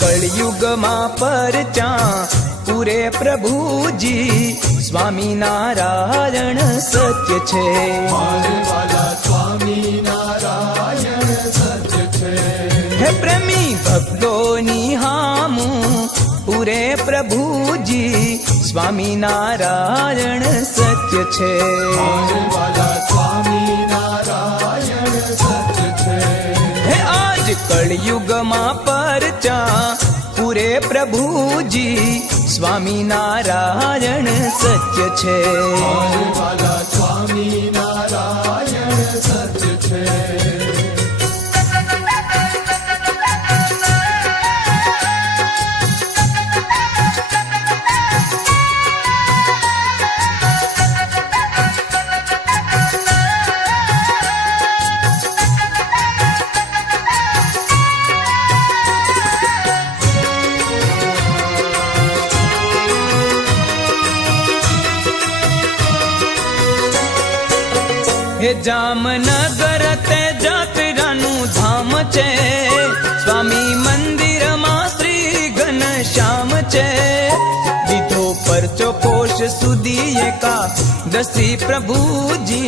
कलयुग मां परचा पूरे प्रभुजी स्वामी नारायण सत्य छे। मारे वाला स्वामी नारायण सत्य छे। हे प्रेमी भक्तोनी हामू पूरे प्रभुजी स्वामी नारायण सत्य छे। मारे वाला स्वामी नारायण सत्य छे। हे आज कलयुग मां परचा पूरे प्रभुजी स्वामी नारायण सत्य छे। मारे वाला स्वामी नारायण सत्य छे। हे जामनगर ते जातरानु धाम छे। स्वामी मंदिर मां श्री घनश्याम छे। दीधो परचो कोश सुधी एकादशी प्रभुजी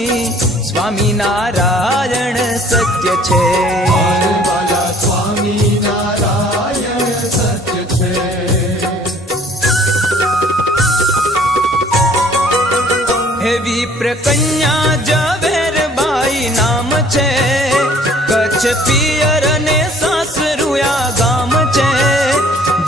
स्वामी नारायण सत्य छे। मारे वाला स्वामी नारायण सत्य छे। हे विप्र कन्या ઝવેરબાઈ नाम छे। कच्छ पियर ने सासरुया गाम छे।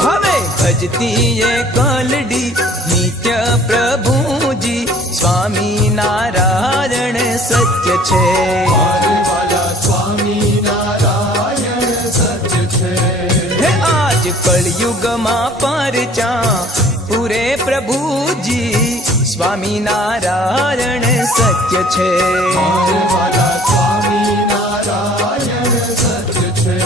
भावे भजती ये कलडी नित्य प्रभुजी स्वामी नारायण सत्य छे। मारे वाला स्वामी नारायण सत्य छे। हे आज कलयुग मां परचा पूरे प्रभुजी स्वामी नारायण सत्य छे। मारे वाला स्वामी नारायण सत्य छे।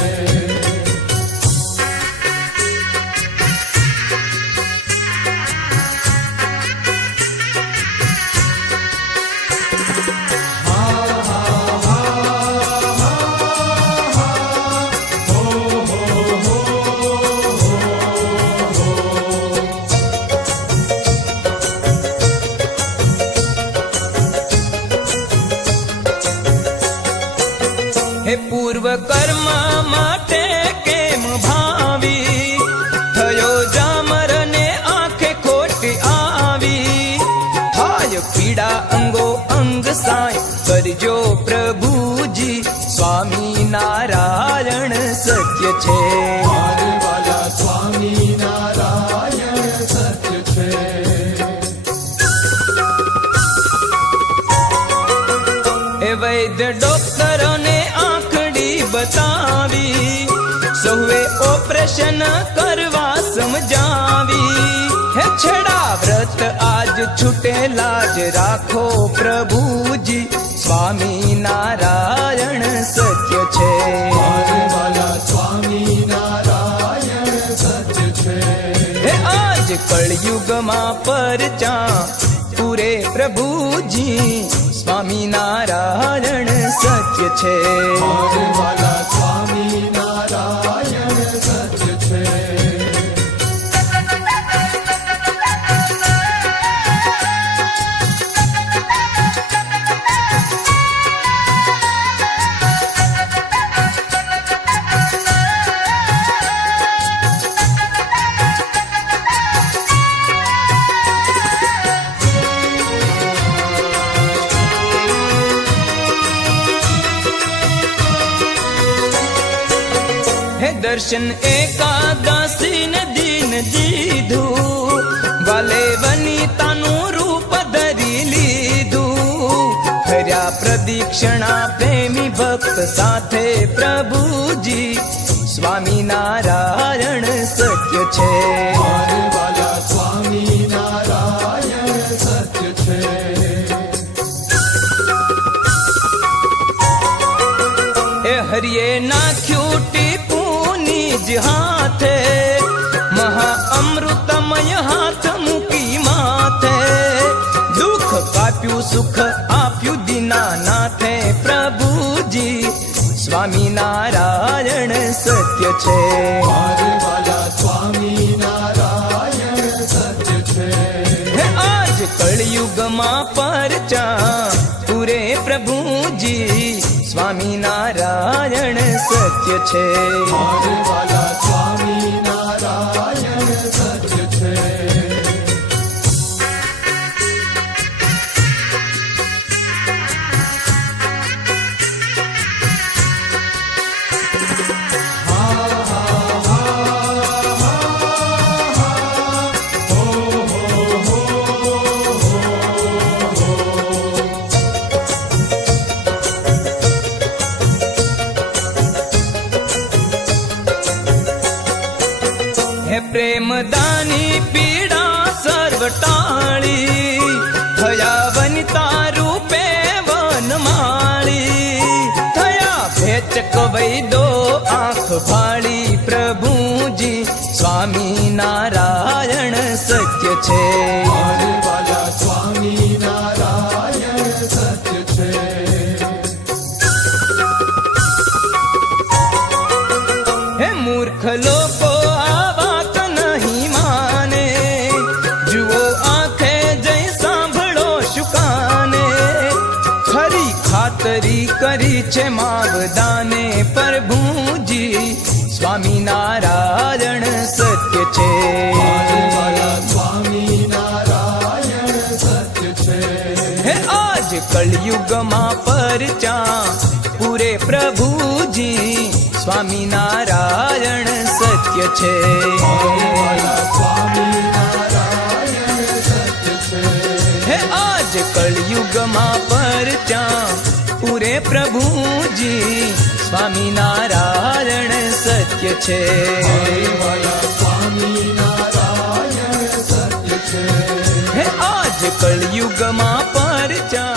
हे पूर्व कर्म माटे केम भावी थयो जामर ने आंखे खोटी आवी। थाय पीड़ा अंगो अंग साय करजो प्रभुजी स्वामी नारायण सत्य छे। मारे वाला स्वामी नारायण सत्य छे। हे वैद्य डॉक्टर ने आंखड़ी बतावी सहुए ऑपरेशन करवा समझावी। हे छेड़ा व्रत आज छूटे लाज राखो प्रभुजी स्वामी नारायण सत्य छे। मारे वाला स्वामी नारायण सत्य छे। हे आज कलयुग मां परचा पूरे प्रभुजी स्वामी नारायण सत्य छे। मारे वाला स्वामी नारायण सत्य छे। दर्शन एकादशी ने दीन दीधू वाले वनितानु रूप धरी लीधू। हर्या प्रदीक्षणा प्रेमी भक्त साथे प्रभुजी स्वामी नारायण सत्य छे। मारे वाला स्वामी नारायण सत्य छे। ए हरिये नाख्यू टीपू निज हाथे महा अमृतमय हाथ मुकी माथे। दुख काप्यू सुख आप्यू दीनानाथे प्रभुजी સ્વામિનારાયણ સત્ય છે. મારે વાલા સ્વામી નારાયણ સત્ય છે. હે આજ કળયુગમાં પરચા પૂરે પ્રભુજી સ્વામિનારાયણ સત્ય છે. મારે વાલા સ્વામી નારાયણ સત્ય છે. હે પ્રેમદાની પીડા સર્વ ટાળી થયા વનિતા રૂપે વનમાળી થયા ભેચક વૈદો આંખ ભાળી પ્રભુજી સ્વામિનારાયણ સત્ય છે. મારે વાલા સ્વામી નારાયણ સત્ય છે. હે મૂર્ખ લોકો આ વાત નહીં માને જુઓ આંખે જઈ સાંભળો શુકાને ખરી ખાતરી કરી છે માવદાને પ્રભુજી સ્વામિનારાયણ સત્ય છે. મારે વાલા સ્વામી નારાયણ સત્ય છે. હે આજ કળયુગમાં પરચા પૂરે પ્રભુજી સ્વામિનારાયણ સત્ય છે. મારે વાલા સ્વામી નારાયણ સત્ય છે. હે આજ કળયુગમાં પરચા પૂરે પ્રભુજી સ્વામિનારાયણ સત્ય છે. મારે વાલા સ્વામી નારાયણ સત્ય છે. હે આજ કળયુગમાં પરચા